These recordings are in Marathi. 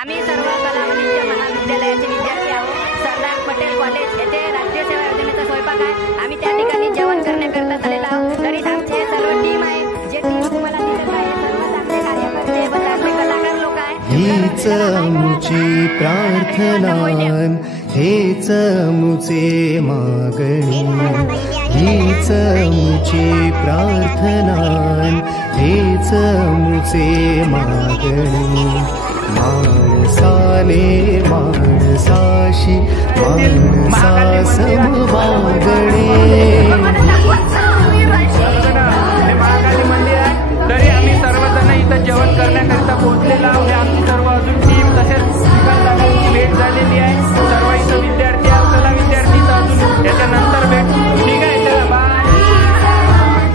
आम्ही सर्व कला वाणिज्य महाविद्यालयाचे विद्यार्थी आहोत। सरदार पटेल कॉलेज येथे राष्ट्रीय सेवा योजनेचा स्वयंपाक आहे। आम्ही त्या ठिकाणी जेवण करण्याकरता आलेलो आहोत। तरी आमचे सर्व टीम आहे, जे टीम तुम्हाला दिसत आहे सर्व चांगले कार्यकर्ते व चांगले कलाकार लोक आहेत। हीच आमची प्रार्थना, हेच आमचे मागणी, हीच आमची प्रार्थना, हेच आमचे मागणी। माणसाने माणसाशी माणसा समवागणे। तरी आम्ही सर्वजण इथं जेवण करण्याकरिता पोहोचलेलो आहोत। आमची सर्व अजून टीम तसेच भेट झालेली आहे। सर्व इथं विद्यार्थी आहेत, चला विद्यार्थी अजून त्याच्यानंतर भेट। ठीक आहे, चला बाय।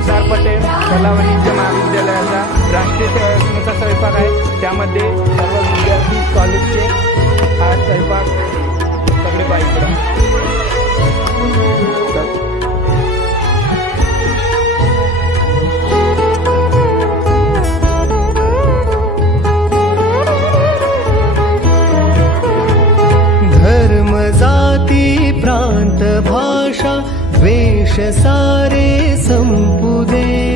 सरदार पटेल कला वाणिज्य महाविद्यालयाचा राष्ट्रीय सेवा योजनेचा स्वयंपाक आहे। त्यामध्ये सर्व विद्यार्थी कॉलेजचे हा स्वयंपाक सगळे बाईकडे धर्म जाती प्रांत भाषा द्वेष सारे संपू दे।